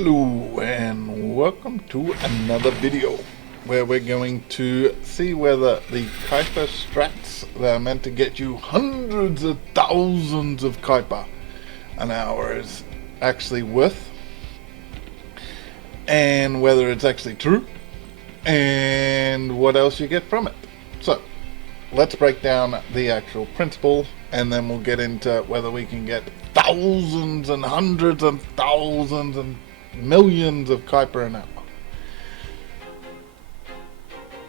Hello and welcome to another video where we're going to see whether the Kuiper strats that are meant to get you hundreds of thousands of Kuiper an hour is actually worth, and whether it's actually true, and what else you get from it. So let's break down the actual principle, and then we'll get into whether we can get thousands and hundreds and thousands and millions of Kuiper an hour.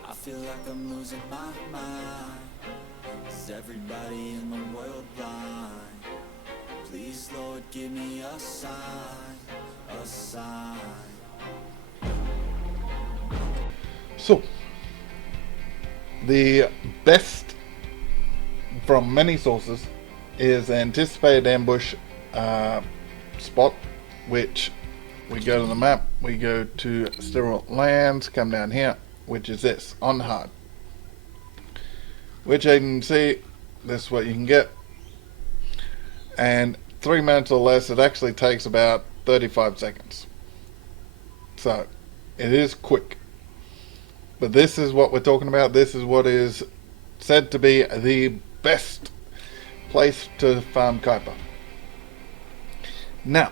I feel like I'm losing my mind. Is everybody in the world blind? Please, Lord, give me a sign, a sign. So, the best from many sources is anticipated ambush spot, which we go to the map, we go to sterile lands, come down here, which is this, on hard. Which you can see, this is what you can get. And 3 minutes or less, it actually takes about 35 seconds. So, it is quick. But this is what we're talking about, this is what is said to be the best place to farm Kuiper. Now,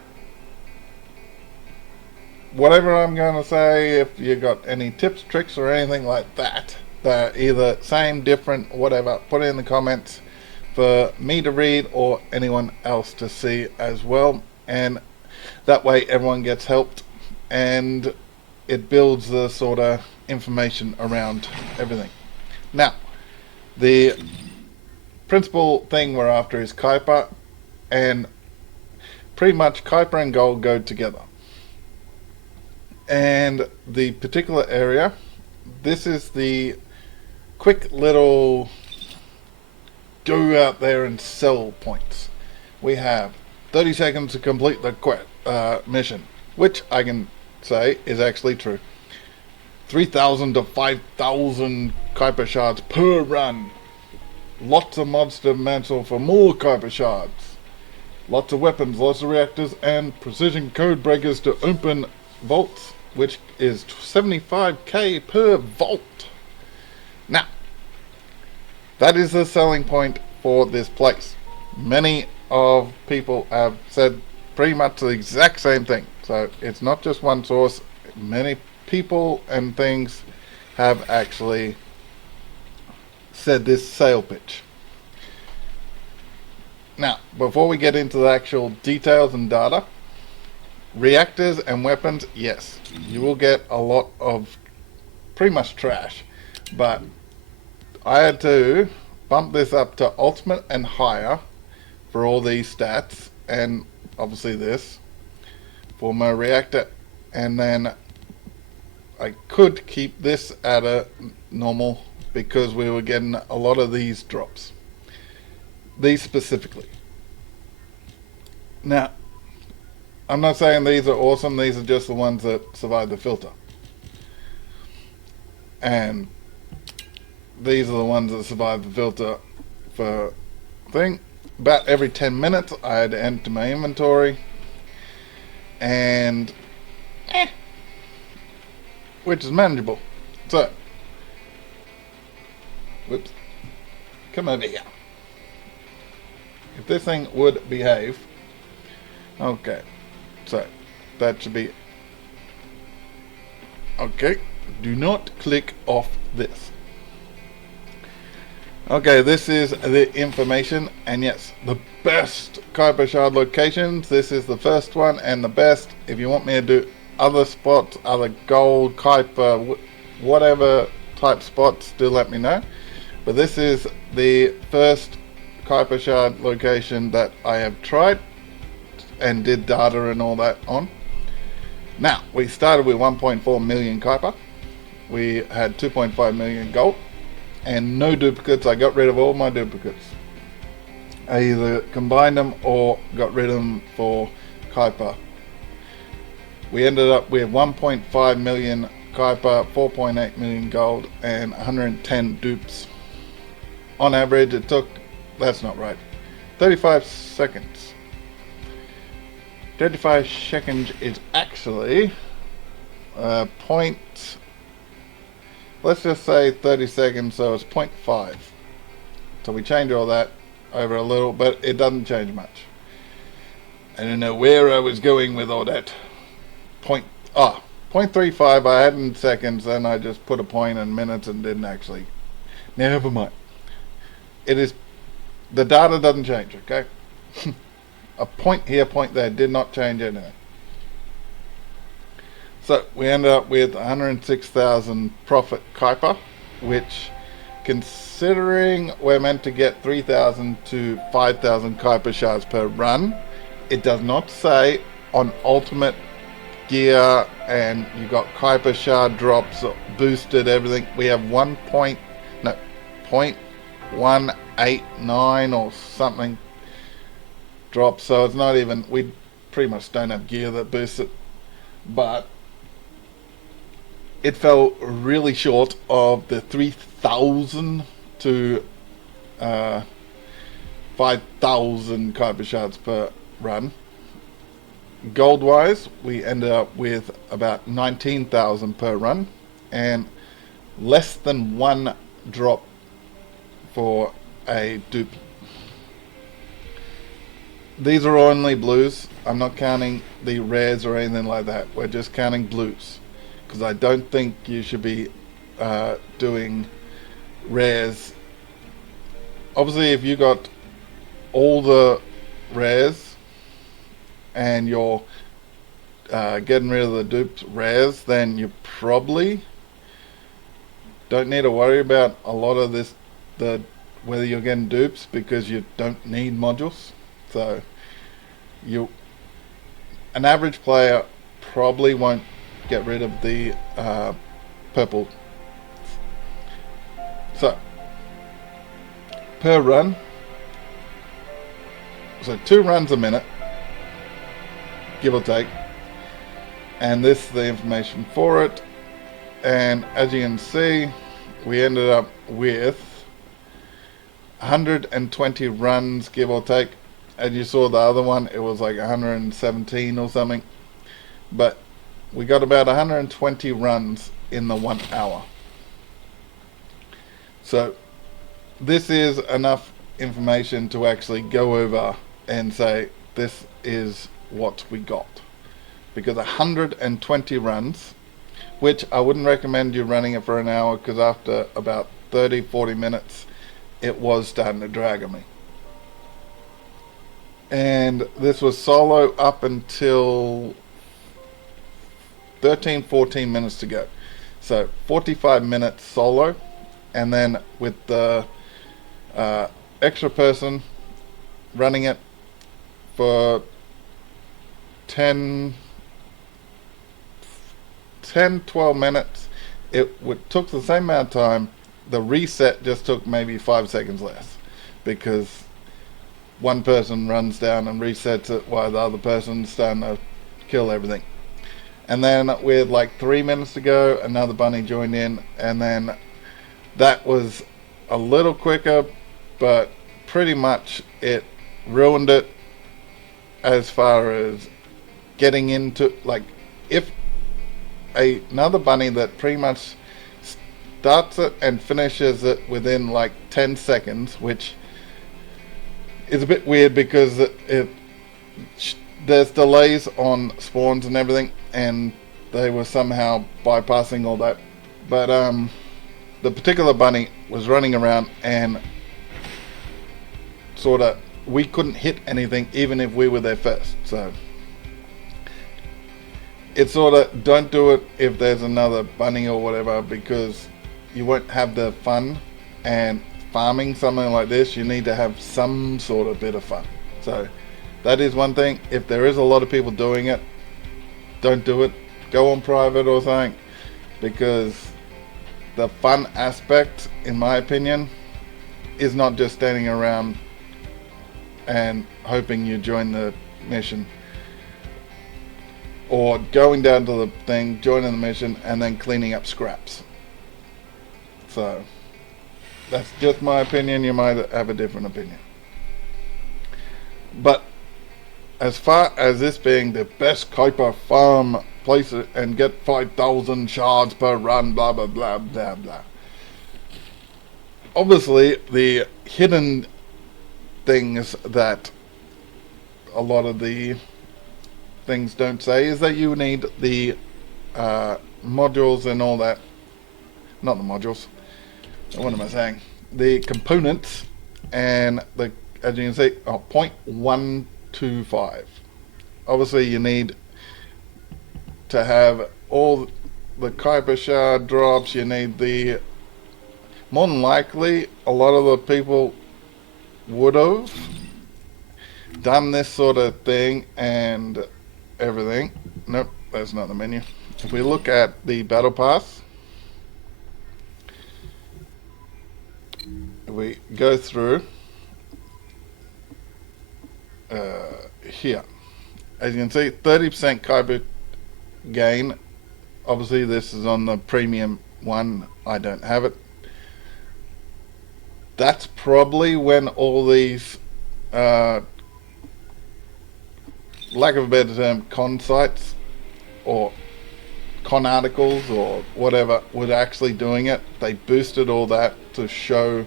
whatever I'm going to say, if you got any tips, tricks, or anything like that, they're either same, different, whatever, put it in the comments for me to read or anyone else to see as well. And that way everyone gets helped and it builds the sort of information around everything. Now, the principal thing we're after is Kuiper, and pretty much Kuiper and gold go together. And the particular area, this is the quick little go out there and sell points. We have 30 seconds to complete the mission, which I can say is actually true. 3,000 to 5,000 Kuiper shards per run. Lots of monster mantle for more Kuiper shards. Lots of weapons, lots of reactors, and precision code breakers to open vaults, which is 75k per vault. Now, that is the selling point for this place. Many of people have said pretty much the exact same thing. So it's not just one source. Many people and things have actually said this sale pitch. Now, before we get into the actual details and data, reactors and weapons, yes, you will get a lot of pretty much trash, but I had to bump this up to ultimate and higher for all these stats, and obviously this for my reactor, and then I could keep this at a normal because we were getting a lot of these drops, these specifically. Now, I'm not saying these are awesome, these are just the ones that survive the filter. And these are the ones that survive the filter for thing. About every 10 minutes I had to enter my inventory. And which is manageable. So, whoops, come over here. If this thing would behave, okay, so that should be okay. Do not click off this. Okay, this is the information, and yes, the best Kuiper shard locations. This is the first one and the best. If you want me to do other spots, other gold, Kuiper, whatever type spots, do let me know. But this is the first Kuiper shard location that I have tried and did data and all that on. Now, we started with 1.4 million Kuiper. We had 2.5 million gold and no duplicates. I got rid of all my duplicates. I either combined them or got rid of them for Kuiper. We ended up with 1.5 million Kuiper, 4.8 million gold, and 110 dupes. On average, it took, that's not right, 35 seconds 35 seconds is actually point, let's just say 30 seconds, so it's 0.5. So we change all that over a little, but it doesn't change much. I don't know where I was going with all that. 0.35 I had in seconds, then I just put a point in minutes and didn't actually. Never mind. It is, the data doesn't change, okay? A point here, point there did not change anything. So we ended up with 106,000 profit Kuiper, which, considering we're meant to get 3,000 to 5,000 Kuiper shards per run, it does not say on ultimate gear and you got Kuiper shard drops boosted everything. We have 0.189 or something drops, so it's not even, we pretty much don't have gear that boosts it, but it fell really short of the 3,000 to 5,000 Kuiper shards per run. Gold wise, we ended up with about 19,000 per run and less than one drop for a dupe. These are only blues. I'm not counting the rares or anything like that. We're just counting blues, because I don't think you should be doing rares. Obviously, if you got all the rares and you're getting rid of the duped rares, then you probably don't need to worry about a lot of this, whether you're getting dupes, because you don't need modules. So an average player probably won't get rid of the purple. So per run, so 2 runs a minute, give or take, and this is the information for it. And as you can see, we ended up with 120 runs, give or take. And you saw the other one, it was like 117 or something, but we got about 120 runs in the 1 hour. So this is enough information to actually go over and say this is what we got, because 120 runs, which I wouldn't recommend you running it for an hour, because after about 30-40 minutes it was starting to drag on me. And this was solo up until 13-14 minutes to go, so 45 minutes solo, and then with the extra person running it for 10-12 minutes, it took the same amount of time. The reset just took maybe 5 seconds less, because one person runs down and resets it while the other person's starting to kill everything. And then with like 3 minutes to go, another bunny joined in, and then that was a little quicker, but pretty much it ruined it as far as getting into, like, if another bunny that pretty much starts it and finishes it within like 10 seconds, which is a bit weird because there's delays on spawns and everything, and they were somehow bypassing all that. But the particular bunny was running around and sort of, we couldn't hit anything even if we were there first. So it's sort of, don't do it if there's another bunny or whatever, because you won't have the fun. And farming something like this, you need to have some sort of bit of fun. So that is one thing. If there is a lot of people doing it, don't do it. Go on private or something, because the fun aspect, in my opinion, is not just standing around and hoping you join the mission, or going down to the thing, joining the mission, and then cleaning up scraps. So that's just my opinion. You might have a different opinion. But as far as this being the best Kuiper farm place and get 5,000 shards per run, blah blah blah blah blah. Obviously, the hidden things that a lot of the things don't say is that you need the modules and all that. Not the modules. What am I saying? The components and the, as you can see, 0.125. Obviously, you need to have all the Kuiper shard drops. You need the, more than likely, a lot of the people would have done this sort of thing and everything. Nope, that's not the menu. If we look at the battle pass, we go through here. As you can see, 30% Kuiper gain. Obviously, this is on the premium one. I don't have it. That's probably when all these, lack of a better term, con sites or con articles or whatever were actually doing it. They boosted all that to show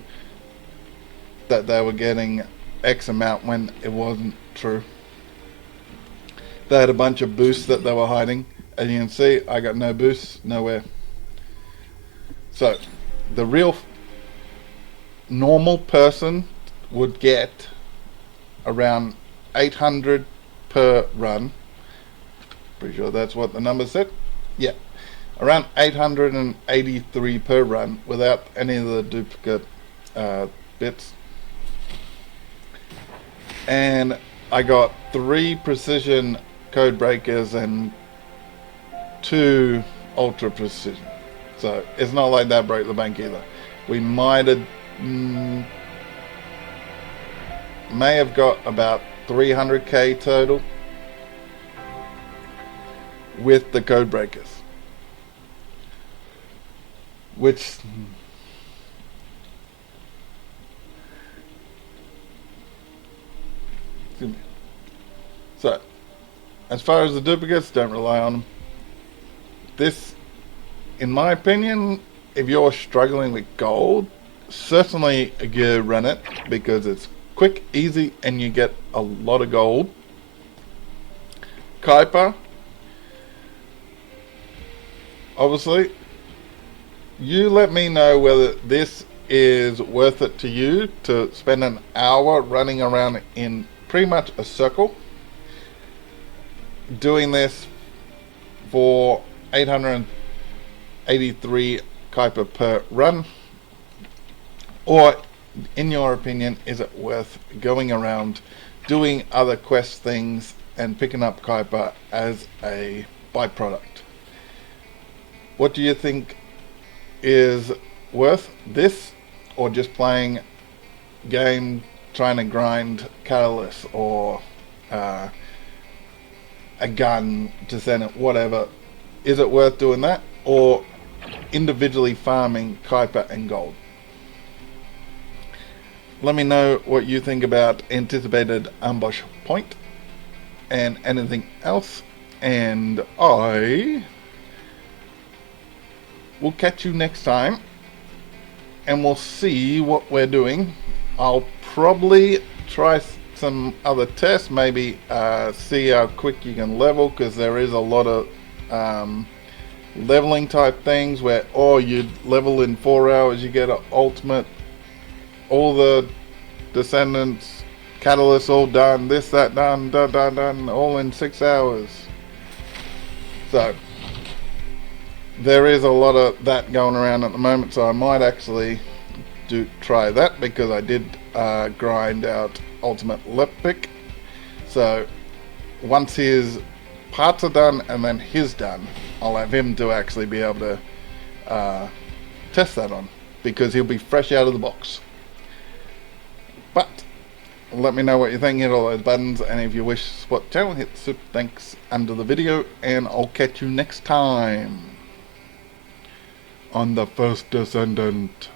that they were getting X amount when it wasn't true. They had a bunch of boosts that they were hiding. As you can see, I got no boosts, nowhere. So, the real normal person would get around 800 per run. Pretty sure that's what the number said. Yeah, around 883 per run without any of the duplicate bits. And I got 3 precision code breakers and 2 ultra precision. So it's not like that broke the bank either. We might have may have got about 300k total with the code breakers, which so as far as the duplicates, don't rely on them. This, in my opinion, if you're struggling with gold, certainly you run it because it's quick, easy, and you get a lot of gold. Kuiper, obviously, you let me know whether this is worth it to you to spend an hour running around in pretty much a circle doing this for 883 Kuiper per run, or in your opinion, is it worth going around doing other quest things and picking up Kuiper as a byproduct? What do you think is worth this, or just playing game trying to grind catalyst or a gun, Descendant, whatever? Is it worth doing that, or individually farming Kuiper and gold? Let me know what you think about anticipated ambush point and anything else, and I will catch you next time, and we'll see what we're doing. I'll probably try some other tests, maybe see how quick you can level, because there is a lot of leveling type things where, oh, you level in 4 hours, you get an ultimate, all the Descendants, catalysts all done, this, that, done, all in 6 hours. So there is a lot of that going around at the moment, so I might actually try that, because I did grind out ultimate lip pick. So once his parts are done and then his done, I'll have him to actually be able to test that on, because he'll be fresh out of the box. But let me know what you think. Hit all those buttons, and if you wish to support the channel, hit the super thanks under the video, and I'll catch you next time on the first Descendant.